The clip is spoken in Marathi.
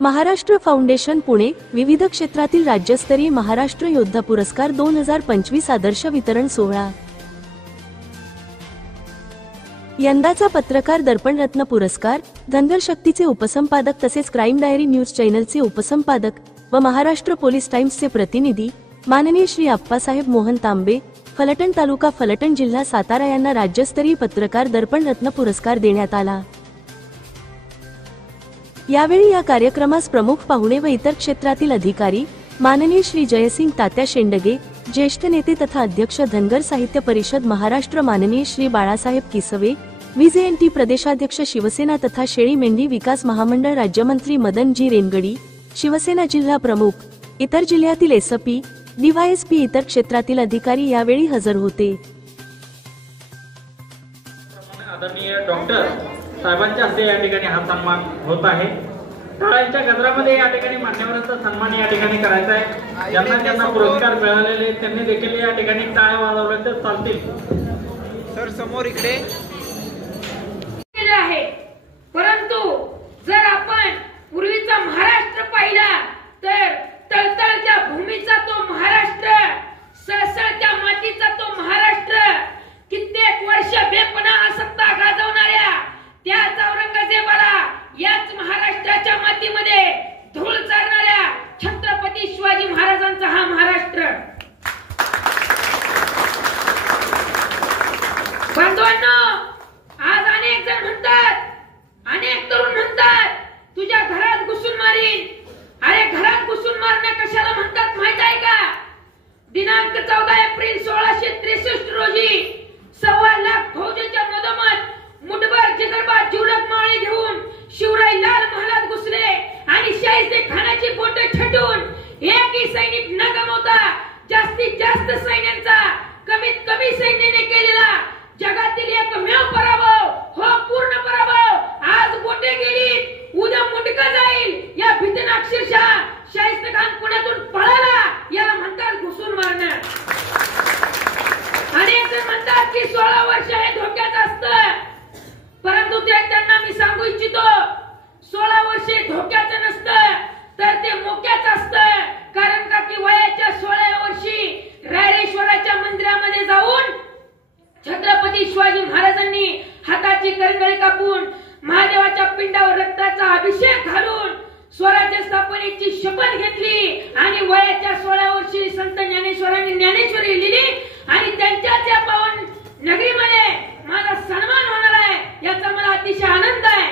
महाराष्ट्र फाउंडेशन पुणे विविध क्षेत्रातील राज्यस्तरीय महाराष्ट्र योद्धा पुरस्कार 2025 आदर्श वितरण सोहळा। यंदाचा पत्रकार दर्पण रत्न पुरस्कार धनगर शक्तीचे उपसंपादक तसेच क्राईम डायरी न्यूज चॅनलचे उपसंपादक व महाराष्ट्र पोलीस टाइम्सचे प्रतिनिधी माननीय श्री आप्पासाहेब मोहन तांबे, फलटण तालुका फलटण जिल्हा सातारा यांना राज्यस्तरीय पत्रकार दर्पण रत्न पुरस्कार देण्यात आला। यावेळी या कार्यक्रमास प्रमुख पाहुणे व इतर क्षेत्रातील अधिकारी माननीय श्री जयसिंग तात्या शेंडगे, ज्येष्ठ नेते तथा अध्यक्ष धनगर साहित्य परिषद महाराष्ट्र माननीय श्री बाळासाहेब किसवे, VJNT प्रदेशाध्यक्ष शिवसेना तथा शेळी मेंढी विकास महामंडळ राज्यमंत्री मदन जी रेनगडी, शिवसेना जिल्हा प्रमुख, इतर जिल्ह्यातील SP, DYSP इतर क्षेत्रातील अधिकारी यावेळी हजर होते। आदरणीय डॉक्टर साहेबांच्या हस्ते या ठिकाणी हा सन्मान होत आहे। टाळ्यांच्या गजरामध्ये या ठिकाणी मान्यवरांचा सन्मान या ठिकाणी करायचा आहे। ज्यांना पुरस्कार मिळालेले त्यांनी देखील या ठिकाणी टाळ्या वाजवल्या तर चालतील। सर समोर इकडे आहे, परंतु जर आपण पूर्वीचा महाराष्ट्र पाहिला तर तळतळत्या भूमीचा तो महाराष्ट्र, सळसळत्या मातीचा तो महाराष्ट्र, कित्येक वर्ष बेपनाह सत्ता गाजवणाऱ्या त्याच औरंगजेबाला याच महाराष्ट्राच्या मातीमध्ये धूळ चारणाऱ्या छत्रपती शिवाजी महाराजांचा हा महाराष्ट्र। बांधवांनो, आज अनेक जण म्हणतात, अनेक तरुण म्हणतात तुझ्या घरात घुसून मारीन। अरे घरात घुसून मारणे कशाला म्हणतात माहित आहे का? दिनांक 14 एप्रिल 1663 रोजी 1.25 लाख फौजेच्या मधोमध मुठभर जिगरबाज जिवलग माळे घेऊन शिवराय लाल महालात घुसले आणि शाहीस्ते खानाची बोटे छेडून एकही सैनिक न गमावता जास्तीत जास्त सैन्यांचा कमीत कमी सैन्याने केलेला जगातील एकमेव पराभव, हो पूर्ण पराभव। आज बोटे गेली, उद्या मुंडका जाईल या भीतीने अक्षरशः शाहिस्ते खान पुण्यातून पळाला, याला म्हणतात घुसून मारणं। अनेक जण म्हणतात की 16 वर्ष हे धोक्यात असतं, परंतु ते त्यांना मी सांगू इच्छितो 16 वर्षे धोक्याचं नसतं तर ते मोक्याचं असतं। कारण का की वयाच्या 16व्या वर्षी रायरेश्वराच्या मंदिरामध्ये जाऊन छत्रपती शिवाजी महाराजांनी हाताची करंगळी कापून महादेवाच्या पिंडावर रक्ताचा अभिषेक घालून स्वराज्य स्थापनेची शपथ घेतली आणि वयाच्या 16व्या वर्षी संत ज्ञानेश्वरांनी ज्ञानेश्वरी लिहिली आणि त्यांच्याच या पावन नगरीमध्ये माझा सन्मान होणार आहे याचा मला अतिशय आनंद आहे।